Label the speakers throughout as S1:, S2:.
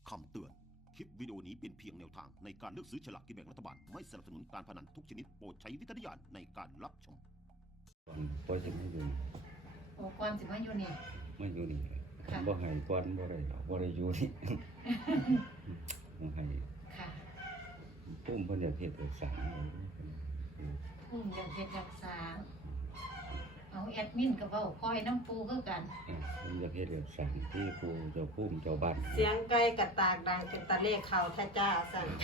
S1: คำเตือน คลิปวิดีโอนี้เป็นเพียงแนวทางในการเลือกซื้อฉลากกินแบ่งรัฐบาล ไม่สนับสนุนการพนันทุกชนิดโปรดใช้วิจารณญาณในการรับชม
S2: พอจะไม่อยู่
S3: โอ้ก่อนสิมาอยู่นี่
S2: ไม่อยู่นี่
S3: ค่ะ
S2: บ่ให้ก่อนบ่ได้ดอกบ่ได้อยู่นี่ บ่ให้
S3: ค่ะ
S2: ปุ้มเพิ่นอยากเฮ็ดเอกสารเอา
S3: อย่างเฮ็ดรักษาเอาแอดมินก็เว้าคอยน้ำปูคือกัน
S2: เพิ่นอยากเฮ็ดเอกสารที่ครูเจ้าภูมิเจ้าบ้าน
S4: เสียงไก่กระตากดังเป็นตะเลขเขาแท้จ้าสั่น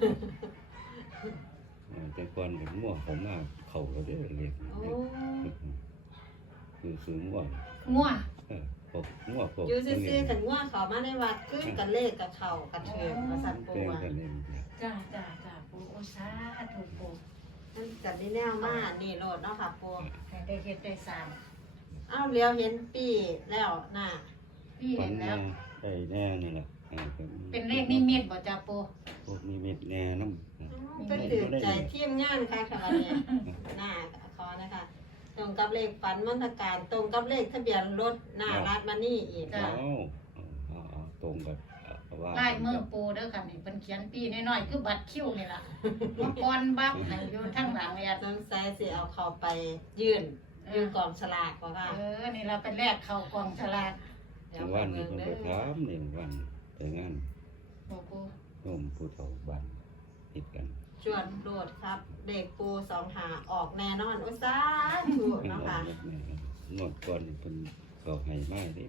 S2: แต่ก่อนผมมั่วเขามาเข้าแล้วเด้อเรียก
S4: โอ้
S2: คือซื้อมั่ว
S3: งัว
S2: พวกมั่วพวก
S4: อยู่ซื่อๆกันว่าเขามาในวัดขึ้นกันเลขกับเขากันเชิญมาสั่นปู
S2: เป็น
S4: อ่ะ
S2: กันเอง
S3: จ้าปูโอสาธุปู
S4: นั่นกันนี่แนวมานี่โลดเนาะค่ะปู
S3: ให้ได้เฮ็ดได้สร้าง
S4: เอ้าเลี้ยวเห็นปีแล้วน่ะ
S3: พี่
S2: ฝั
S3: เห็
S2: น
S3: นแล้
S2: แน่
S3: ว
S2: ได้แน่นี่แหละ
S3: เป็นเลขนิมิตบ่จ้าปู
S2: พวกนิมิตแน่นำ
S4: เป็นตื่นใจเที่ยมงานค่ะค่ะวันนี้น่าขอนะคะตรงกับเลขฝันมรรการตรงกับเลขทะเบียนรถหน้ารัดมานี่อีก
S2: เอาตรงกับว่า
S3: ลายมือปูเด้อค่ะนี่เพิ่นเขียนปีน้อยๆคือบัตรคิวนี่ล่ะมาก่อนบักให้อยู่ทางหลังเนี่ย
S4: น้ำใสสิเอาเขาไปยื่นกองฉลากก็ค่ะ
S3: นี่เราไปแลกเข้ากองฉลาก
S2: วันนี้ผมไปถามนี่วันไปงาน
S3: โอ้ปู
S2: โยมผู้เฒ่าบ้านติดกัน
S4: ชวนโปรดครับเด็กปู2 หาออกแน่นอนอุตสาธุเนาะค่ะ
S2: งวดก่อนเป็นเขาให้มาได้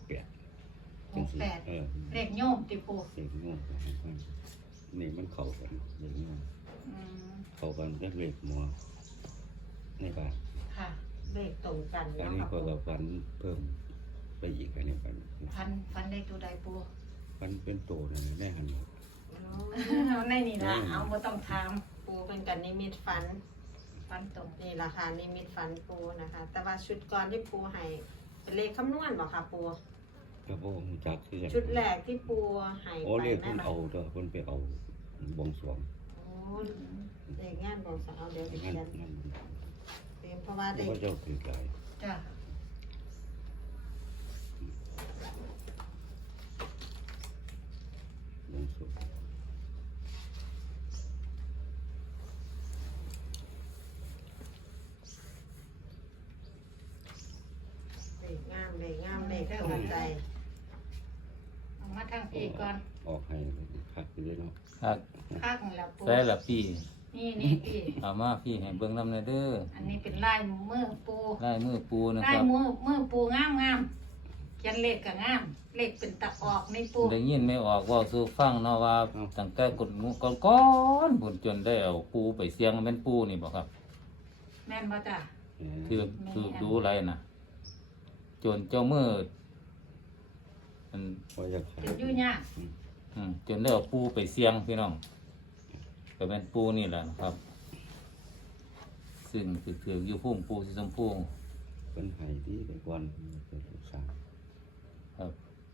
S2: 68
S3: เลขโยมติปู
S2: เด็กงวดนี่มันเข้ากันเด็กงวด
S3: อืม
S2: เข้ากันกับเลขหมอในบ้าน
S3: ค่ะ
S4: เลขตรงกัน
S2: อัน
S4: เนาะ
S2: นี้
S4: ค่ะ
S2: ก็เราฝันเพิ่มไปอีกอันนี้ฝัน
S3: ฟันได้ตัวใดปู
S2: ฝันเป็นโตนั่นแน่หัน
S3: เอาในนี่ละเอาบ่ต้องถาม
S4: ปูเป็นกันนิมิตฝัน
S3: ฟันตรง
S4: นี่ราคานิมิตฝันปูนะคะ แต่ว่าชุดก่อนที่ปูให้เป็นเลขคำนวณบ่ค่ะปู
S2: ก็บ่ฮู้จักคือกัน
S4: ชุดแรกที่ปูให้
S2: โอ้
S4: ไป
S2: เลข
S4: แม่
S2: เพิ่น
S4: บัด
S2: เอาเด้อเพิ่นไปเอาบวงสรวง
S4: โอ้เลขงานบอกสาวเดี๋ยวสิ
S2: งั้น
S4: เขียน
S2: งั้น
S4: เตรียมเพราะว่า
S2: เพ
S4: เด็
S2: ราะ
S4: ก
S2: ว่าเจ้าถือหลาย
S3: จ้ะ
S2: บวงสรวง
S4: เลขงามเลขงามเลขตรงใจ
S3: เอามาทางปีก่อน
S2: ออกให้คักอยู่เลยเนาะ
S5: ครับ
S3: ข้างแล้วปู
S5: ใส่ละพี่
S3: นี่ปี
S5: เอามาพี่ให้เบิ่งนำหน่อยเด้อ
S3: อันนี้เป็นลายมือปู
S5: ลายมือปูนะ
S3: ลา
S5: ค
S3: ย
S5: รับ
S3: มือปูงามเขียนเลขก็งาม เลขเป็นตะออกในปู
S5: ได้ยินไม่ออกเว่าสู่ฟังเนาะว่าตั้งแต่กดงูก่อนๆบุญจนได้เอาปูไปเสียงแม่นปูนี่บ่ครับ
S3: แม่นบ่จ้ะ
S5: คือดูไรนะจนเจ้ามือมัน
S2: ว่าจะขาย
S3: เป็นอยู่ยาก
S5: จนได้เอาปูไปเสียงพี่น้องก็เป็นปูนี่แหละนะครับ ซึ่งคืออยู่พุ่มปูสีชมพู
S2: เป็นไห้ที่แต่ก่อนเป็นลูกสาว
S5: ครับ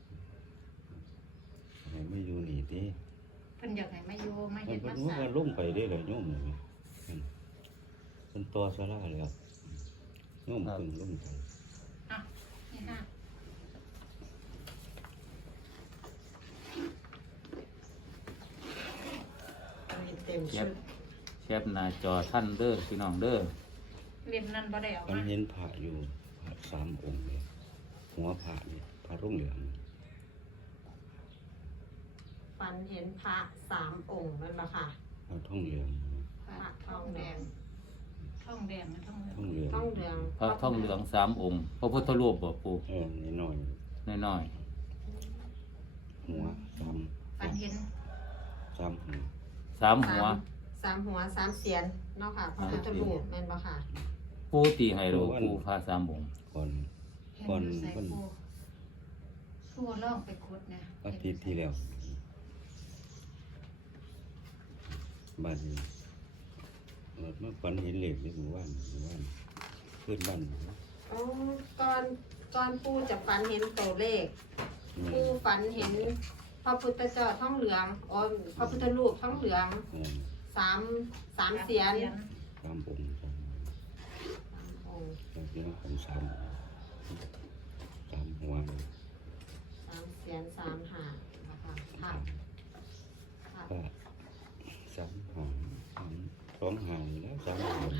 S2: ให้ไม่อยู่นี่ติ
S3: เพิ่นอยากให้มาอยู่มา
S2: มัน
S3: เฮ็ด
S2: เพิ่
S3: มาน สร้า
S2: ว่าง ลงไปได้เลยโยมนี่เป็นตัวสลาแล้วโยมเพิ่งลงไป
S3: อ่ะนี่ค่ะ
S4: มีเต็ม
S5: แค
S4: ชุ
S5: ป
S4: ด
S5: แคปหน้าจอท่านเด้อพี่น้องเด้อ
S3: เล่มนั้นบ่ได้เอา
S2: มัน
S3: มา
S2: เห็นพระอยู่พระ3 องค์เลยหัวพระนี่พระรุ่งเหลือง
S4: ฝันเห็นพระ3 องค์นั่นบ่ค่ะ
S2: พระท่องเหลือง
S3: ค่ะทองแดงทองแดงนะทองแดง
S2: ท่องเหลือง
S4: ต้องเรือง
S5: พระทองเหลือง3 องค์พระพุทธรูปบ่ปู
S2: นิดหน่อย
S5: น้อย
S2: หัว
S3: ฝันเห็น
S2: 3หัว
S5: ๆ3หัว
S4: 3 หัว 3 เสียนเนาะค่ะพระพุทธรูปแม่นบ่ค่ะ
S5: ปูตีให้เราปูพา3 องค์
S2: ก่อน
S3: เห็น
S2: ก่อน
S3: อยู่ใส่
S2: มัน
S3: ปูปูล่องไปขุดนะ
S2: อาทิตย์ที่แล้วบ้านนี้เมื่อฝันเห็นเหล็กในหมู่บ้านขึ้นบ้าน
S4: อ๋อก่อนปู่จะฝันเห็นตัวเลขปู่ฝันเห็นพระพุทธเจ้าท้องเหลืองอ๋อพระพุทธรูปท้องเหลือง3 เสียน
S2: 3 องค์
S4: องค์
S2: จากนี้ผม3 หัว
S4: 3 เสียน3 หางนะคะค่ะ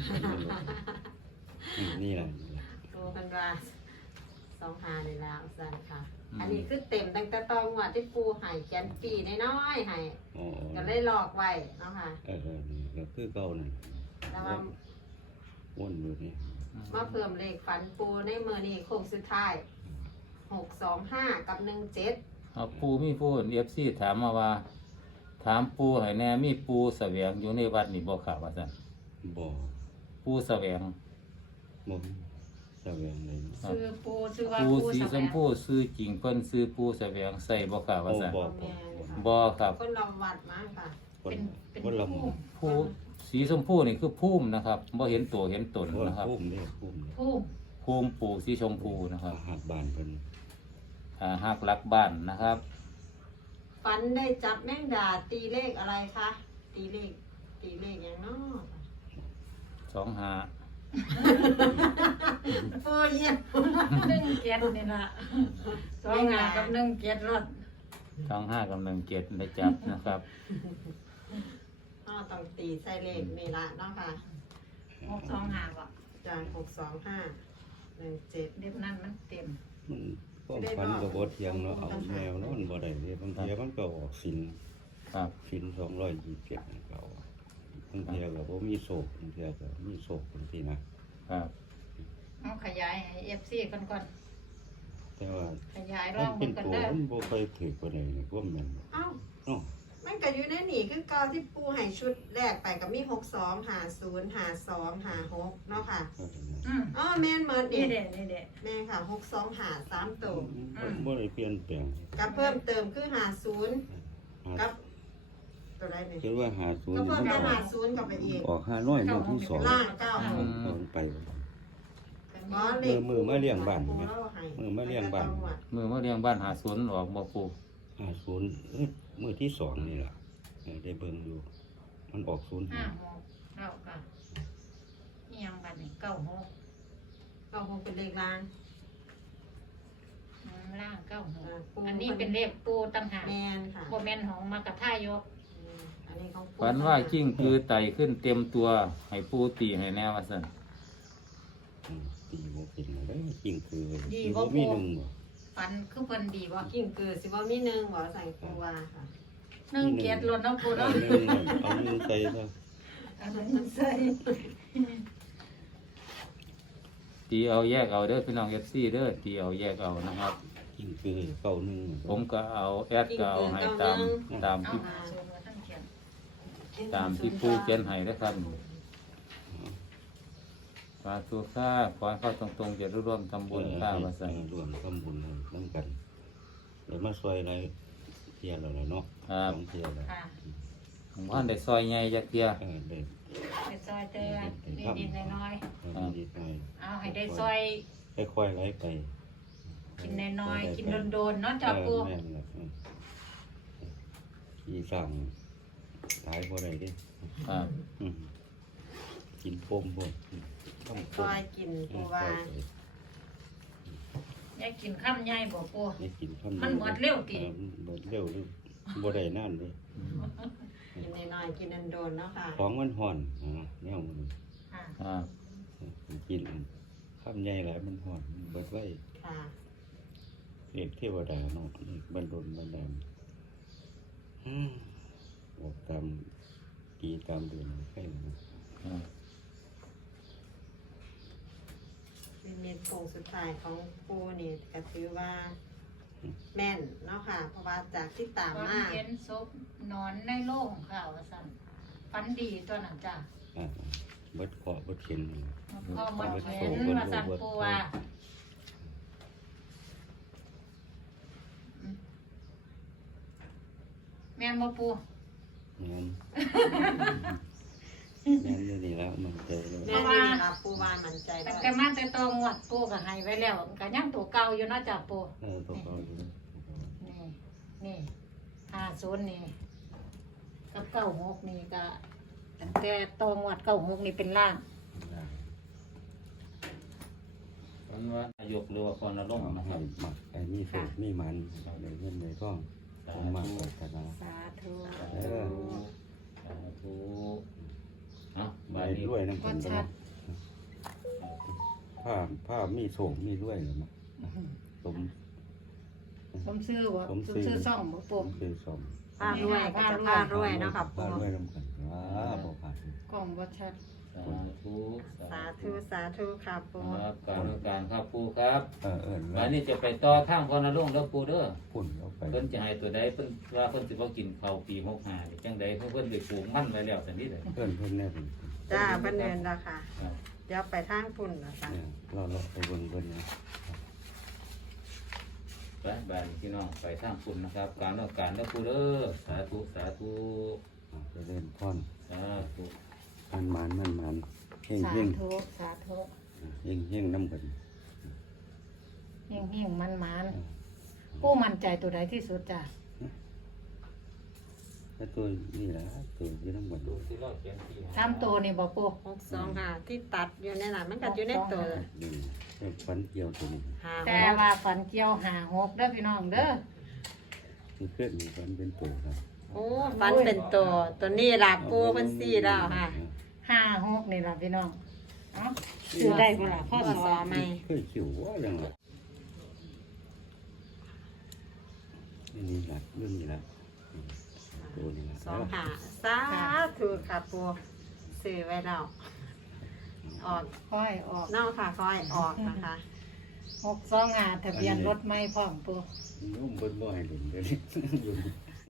S2: นี่แหละ
S4: โอ้เพิ่นว่า25นี่แล้วซั่นค่ะ อันนี้คือเต็มตั้งแต่ตอนงวดที่ปูให้เขียนปีน้อยๆให้
S2: อ๋อ
S4: ก็เลยหลอกไว้เนาะค่ะ
S2: นี่ก็คือเก่านั่น
S4: แล้วว่า
S2: วนอยู่นี่
S4: มาเพิ่มเลขฝันปูในมื้อนี้โค้งสุดท้าย625กับ17
S5: เอาปูมีผู้เอฟซีถามมาว่า ถามปูให้แน่มีปูเสวียงอยู่ในวัดนี่บ่ค่ะว่าซั่น
S2: บ่
S5: ปูเสวียง
S2: บ่มีแสวงเลย
S3: ซื้อปูซื้อว่า
S5: ปู
S3: ปู
S5: สี
S3: แส
S5: ช
S3: ว
S5: ม
S3: ง
S5: พูซื้อจริงเพิ่นซื้อปูเสวียงใส่บ่ค่ะว่าซั่น
S2: บ่
S5: บ่ครับ
S4: คนเราวัดมาค่ะ
S2: คนละหมู่
S5: ผู้สีชมพูนี่คือภูมินะครับบ่เห็นตัวเห็นตน
S2: คนละ
S5: นะครับ
S2: ภูมิเด้ภูมิ
S3: ปู
S5: ภูมิปู่สีชมพูนะครับ
S2: หักบ้านเพิ่น
S5: หักหลักบ้านนะครับ
S4: ฝันได้จับแมงดาตีเลขอะไรคะตีเลขอย่างเนาะ
S5: 25
S4: ปูเยี่ยม
S3: 1 นี่ล่ะ2 กับ1 รถ
S5: 25กำลัง7ได้จับนะครับ
S4: ต้องตีใส่เลขนี่ละเนาะค่ะ
S3: 625บ่
S4: จาก62517
S3: เด็บนั้นมันเต็ม
S2: มันก็ฝันก็บ่เที่ยงเนาะเอาแนวเนาะมันบ่ได้เด้บางทีมันก็ออกสิน
S5: ครับ
S2: สิน227นี่ก็เอาบางทีก็บ่มีโศกบางทีก็มีโศกบางทีนะครับ
S3: เอาขยายให้ FC ก่อน
S2: แต่ว่า
S3: ขยายร
S2: มั
S3: อน ง
S2: เป็
S3: เบิ่
S2: น
S3: งกัน
S2: ตัว
S3: เด้อ
S2: มันบ่ค่อยถือปานใดนี่ก็แม่น
S4: เอ้า
S2: เนาะ
S4: มันก็อยู่ในนี่คือเก่าที่ปูให้ชุดแรกไปก็มี62 50 52 56เนาะค่ะ
S3: อืม
S4: อ๋อแม่นหมด
S3: นี่
S4: นี่
S3: เด้
S4: แม่นค่ะ62 53ตัว
S2: มันบ่ได้เปลี่ยนแปลง
S4: กับเพิ่มเติมคือ50กับตัวใดนี่
S2: คิดว่า50
S4: ก็
S2: นี่
S4: เพิ่ม
S2: มัน
S4: ไป
S2: ออก
S4: 50กับไปอีก
S2: ออก500มื้อที่2
S4: ล่าง
S2: เอาไป
S4: อ๋อเลข
S2: มือมาเลี้ยงบ้าน
S4: ปู
S2: ไหม
S4: เราให้
S2: มือมาเลี้ยงบ้าน
S5: มือมาเลี้ยงบ้าน50ออกบ่ปู่
S2: 50มื้อที่2นี่ล่ะได้เบิ่งอยู่มันออก
S3: 5 6เราก็อีหยังบัดนี้9 6
S4: ก็คงเป็นเลขล่าง
S3: ล่าง9
S4: ปู
S3: 6อันนี้เป็นเลขปูต่างหาก
S4: แม่นค่ะ
S3: บ่แม่นของมากระท่ายก
S4: อันนี้ของปู
S5: ฝันว่ากิ้งคือไต่ขึ้นเต็มตัวให้ปูตีให้แน่ว่าซั่น
S2: ตีบ่เป็นเลยจริงคือ
S3: ดี
S2: มี
S3: บ่
S2: มี
S3: ปู
S2: หนึ่งบ่
S3: ฝันคือเพิ่นดีบ่
S4: กิ่งเกิดสิว่ามีหนึ่งบ่ใส่ปูว่าค่ะ
S3: 1 เกียรติรถเนาะปู
S2: เอา
S3: เนาะ
S2: หนึ่งเอาหนึ่งใส่ซะ
S3: อันนั้นใส่
S5: ตีเอาแยกเอาเด้อพี่น้อง FC เด้อตีเอาแยกเอานะครับ
S2: จริงคือเก้าหนึ่ง
S5: ผมก็เอาแอดก็เอาให้ตาม
S3: เอา
S5: ที่
S3: มาสูงมาทั้งเขียน
S5: ตามที่ปูเขียนให้นะครับสาธุค่าขอให้เข้าตรงๆจะร่วมทำบุญค่าว่าซั่น
S2: รวมทำบุญร่วมกันเดี๋ยวมาซอยอะไรเทียแล้วล่ะเนาะ
S5: ครับ
S2: สองเทียแล้ว
S3: ค่ะ
S5: ผมว่าได้ซอยใหญ่จักเที่ย
S2: ได้
S3: ไปซอยเตือนนิดๆน้อย
S2: นิดหน่อย
S3: ๆเอาให้ได้ซอย
S2: ค่อยๆไล่ไป
S3: กินน้อยๆกินโดนๆเนาะจ้าปู
S2: แม่นแหละขี่สั่งตายบ่ได้เดิ
S5: ครับ
S2: กินโฟมบ่ต้องโฟ
S4: ซอ
S2: ม
S4: ยกินปูว่า
S3: อยากกินข้ามใหญ่บ่ปู
S2: นี่กินข้าว
S3: มันหมดเร็วติ
S2: หมดเร็วหรือบ่ได้นานเลย
S4: กินน้อยๆกินโดนๆเนาะค่ะ
S2: ของมันห่อนแนวมัน
S3: ค่ะ
S5: ครับ
S2: กินข้ามใหญ่หลายมันห่อนมันเบิดไว้
S4: ค่ะ
S2: เรียกเทวดาเนาะนี่บรรดลบันดาลบอกตามปีตามเดือนใช่ไหม
S5: ครับ
S4: เป็นเม็ดโป่งสุดท้ายของปูนี่ก็ถือว่าแม่นเนาะค่ะ เพราะว่าจากที่ตาม
S3: ฝัน
S4: มา
S3: เห็นศพนอนในโรงค่ะว่าซั่นฝันดีตัวนั้นจ้ะ
S2: เบิดเคาะเบิดเข็น
S3: พ่อหมดเห็นว่าซั่นปูว่าแม่นบ่ปู
S2: งั้นงั้นเรื่องนี้แล้วมันใจเลย
S4: แม่นนี่ค่ะปูว่ามั่นใจด้
S3: ตั้ง
S4: วย
S3: แต่มาแต่ตองวดปูก็ให้ไว้แล้วก็ยังตัวเก่าอยู่เนาะจ้ะปู
S2: ตัวเขาอยู่
S3: นี่50นี่กับ96นี่ก็ตั้งแต่ตองวด96นี่เป็นล่าง
S5: ฝันว่านายกหรือว่าคนละลงค์นะค
S2: ให้
S5: รับ
S2: หมักไอ้มีโศกมีมันในเงินในท้องผมมาออกกันนะ
S3: สาธุ
S5: สาธุเอา
S2: ไป
S5: บาดนี้
S2: ด้วยนะค
S3: ก็
S2: น
S3: ชัด
S2: ผ้ามีโศกมีด้วยแล้วมั้งสม
S3: สมซื้อบ่
S2: สม
S3: ส
S2: ซื้
S3: ม
S2: อ
S3: ซื้อซ่องบ่
S2: ส
S3: ปู
S2: มซื้อสม
S4: ผ้ารวยก็จะผ้ารวยเนาะค่ะ
S2: ผ้า
S4: ปู
S2: รวยนำกันบ่ขาด
S3: กล้องบ่ชัด
S5: สาธุ
S4: สาธุสาธุค่ะปู
S5: ครับการครับปูครับ
S2: แล้
S5: อั
S2: วน
S5: นี้จะไปต่อทางพรณรงค์แล้วปูเด้อ
S2: พุ่นเอาไป
S5: เพิ่นจะให้ตัวใดเพิ่นว่าเพิ่นสิบ่กินข้าวปี65นี่จังใดเพิ่นไปปลูกมันไว้แล้วซั่นนี่เด้อ
S2: เพิ่นแน่เพิ่น
S4: จ้าเพิ่นเนินแล้วค่ะ
S5: ครับ
S4: เดี๋ยวไปทางพุ่นนะคะ
S2: เนี่ยเราไปเบิ่งนะ
S5: ไปบ้านพี่น้องไปทางคุณนะครับ การต้องการแล้วปูเด้อสาธุสาธุ
S2: จะเล่นพร
S5: สาธุ
S2: มันเฮง
S3: สา
S2: เฮง
S3: ธุสาธุ
S2: เฮงน้ำกัน
S3: เฮงๆมันๆปูมั่นใจตัวใดที่สุดจ้ะ
S2: แล้วตัวนี่แหละตัวที่น้ำกัน
S5: ดูที่เราเขียนที่
S3: สามตัวนี่บ่ปู
S4: 62ค่ะ ที่ตัดอยู่ในนั้นมันก็อยู่ในตัว
S2: นี่ฝันเกี่ยวตัวนี้
S4: หา
S3: แต่ว่าฝันเกี่ยวหาหกเด้อพี่น้องเด้อ
S2: คือเคลื่อนมีฝันเป็นตัวครับ
S4: โอ้ฟันเป็นตัวนี้ล่ะปูเพิ่นซี่แล้วค่ะ
S3: ห้าหกนี่ล่ะพี่น้องเอ้าซื้อได้บ่ล่ะพ่อ
S4: พ่อ
S3: ส
S4: ส
S3: อ
S4: อไหม
S2: เคยขิวว่าอย่างไรนี่แหละเรื่องนี้แหละตัวนี้แหละ
S4: 2หาสาธุค่ะปูซื้อไว้แล้วออก
S3: ค่อยออก
S4: เนอกค่ะคอยออกนะคะ
S3: 625ทะเบียนรถไม่พร้อมปู
S2: นุ่มบนบ่อยหลุมเดี๋ยวนี้